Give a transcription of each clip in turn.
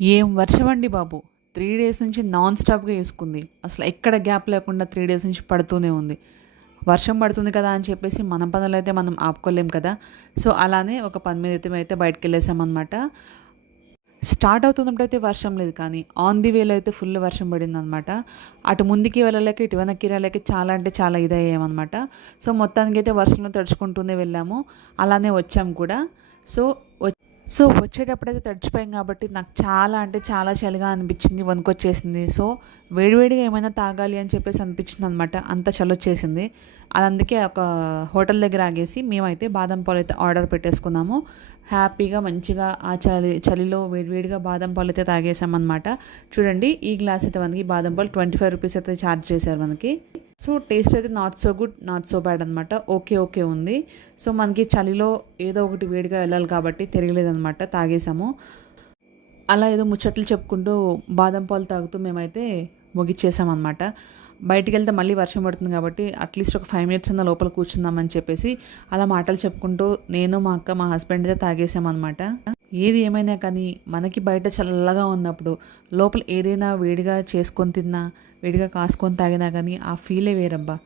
ఏం వర్షం అండి బాబు! 3 డేస్ నుంచి నాన్ స్టాప్‌గా ఏసుకుంది. అసలు ఎక్కడ గ్యాప్ లేకుండా 3 డేస్ నుంచి పడుతూనే ఉంది. వర్షం పడుతుంది కదా అని చెప్పేసి మన పనులైతే మనం ఆపుకోలేం కదా! సో, అలానే ఒక పని మీద అయితే మేమైతే బయటికెళ్ళేసామనమాట. స్టార్ట్ అవుతున్నప్పుడైతే వర్షం లేదు కానీ, ఆన్ ది వేలో అయితే ఫుల్ వర్షం పడిందనమాట. అటు ముందుకి వెళ్ళలేక, ఇటు వెనక్కి రాలేక చాలా అంటే చాలా ఇదయ్యామనమాట. సో, మొత్తానికైతే వర్షంలో తడుచుకుంటూనే వెళ్ళాము. అలానే వచ్చాము కూడా. సో, వచ్చేటప్పుడైతే తడిచిపోయాం కాబట్టి నాకు చాలా అంటే చాలా చలిగా అనిపించింది. వణుకొచ్చేసింది. సో, వేడివేడిగా ఏమైనా తాగాలి అని చెప్పేసి అనిపించిందనమాట. అంత చలొచ్చేసింది. అందుకే ఒక హోటల్ దగ్గర ఆగేసి మేమైతే బాదం పాలైతే ఆర్డర్ పెట్టేసుకున్నాము. హ్యాపీగా మంచిగా ఆ చలిలో వేడివేడిగా బాదం పాలైతే తాగేసామనమాట. చూడండి ఈ గ్లాస్ అయితే మనకి బాదం పాలు 25 రూపీస్ అయితే ఛార్జ్ చేశారు మనకి. సో, టేస్ట్ అయితే not so good, not so bad అనమాట. ఓకే, ఓకే ఉంది. సో, మనకి చలిలో ఏదో ఒకటి వేడిగా వెళ్ళాలి కాబట్టి తిరగలేదనమాట. తాగేసాము. అలా ఏదో ముచ్చట్లు చెప్పుకుంటూ బాదం పాలు తాగుతూ మేమైతే ముగిచ్చేసామనమాట. బయటికెళ్తే మళ్ళీ వర్షం పడుతుంది కాబట్టి అట్లీస్ట్ ఒక 5 మినిట్స్ అన్నా లోపల కూర్చుందామని చెప్పేసి అలా మాటలు చెప్పుకుంటూ నేను, మా అక్క, మా హస్బెండ్ అయితే తాగేసామనమాట. ఏది ఏమైనా కానీ మనకి బయట చల్లగా ఉన్నప్పుడు లోపల ఏదైనా వేడిగా చేసుకొని తిన్నా, వేడిగా కాసుకొని తాగినా కానీ ఆ ఫీలే వేరబ్బా!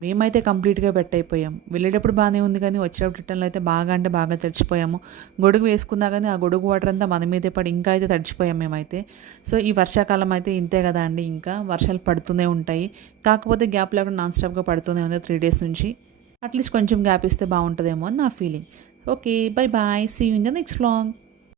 మేమైతే కంప్లీట్‌గా అయిపోయాం. వెళ్ళేటప్పుడు బానే ఉంది కానీ వచ్చేటప్పుడు రిటర్న్‌లో అయితే బాగా అంటే బాగా తడిచిపోయాము. గొడుగు వేసుకున్నా కానీ ఆ గొడుగు వాటర్ అంతా మన మీదే పడి ఇంకా అయితే తడిచిపోయాం మేమైతే. సో, ఈ వర్షాకాలం అయితే ఇంతే కదా అండి ఇంకా వర్షాలు పడుతూనే ఉంటాయి. కాకపోతే గ్యాప్ లేకుండా నాన్ స్టాప్‌గా పడుతూనే ఉంది 3 డేస్ నుంచి. అట్లీస్ట్ కొంచెం గ్యాప్ ఇస్తే బావుంటదేమో అని నా feeling. Okay. Bye bye. See you in the next vlog.